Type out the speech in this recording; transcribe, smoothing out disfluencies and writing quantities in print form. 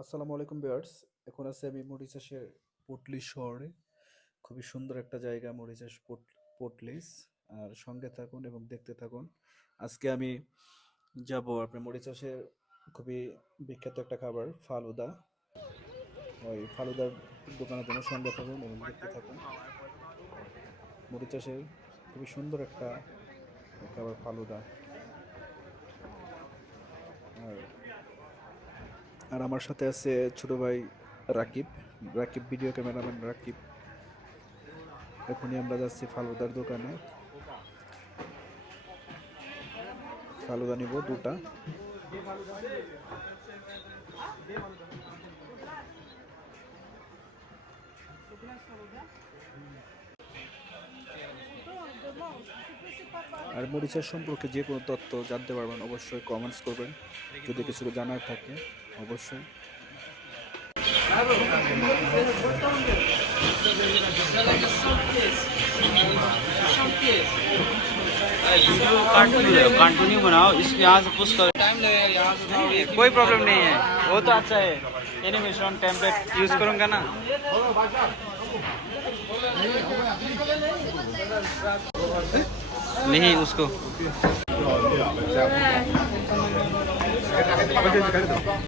আসসালামু আলাইকুম ভিউয়ার্স। এখন আছি আমি মরিচাষের পটলি শহরে। খুবই সুন্দর একটা জায়গা মরিচাষ পটলিস। আর সঙ্গে থাকুন এবং দেখতে থাকুন। আজকে আমি যাব আপনার মরিচাষের খুবই বিখ্যাত একটা খাবার ফালুদা। ওই ফালুদার দোকানের জন্য সঙ্গে থাকুন এবং দেখতে থাকুন। মরিচাষের খুবই সুন্দর একটা খাবার ফালুদা। আর আর আমার সাথে আছে ছোট ভাই রাকিব। Rakib video cameraman Rakib. এখনই আমরা যাচ্ছি ফালুদার দোকানে। ফালুদা নিব দুটা। আর মরিচার সম্পর্কে যে কোনো তথ্য জানতে পারবেন, অবশ্যই কমেন্টস করবেন। যদি কিছু জানার থাকে অবশ্যই। कंटिन्यू बनाओ इसको यहाँ से पुश करो टाइम लगेगा यहाँ से उठाओ कोई प्रॉब्लम नहीं है वो तो अच्छा है एनिमेशन टेम्पलेट यूज करूँगा ना नहीं उसको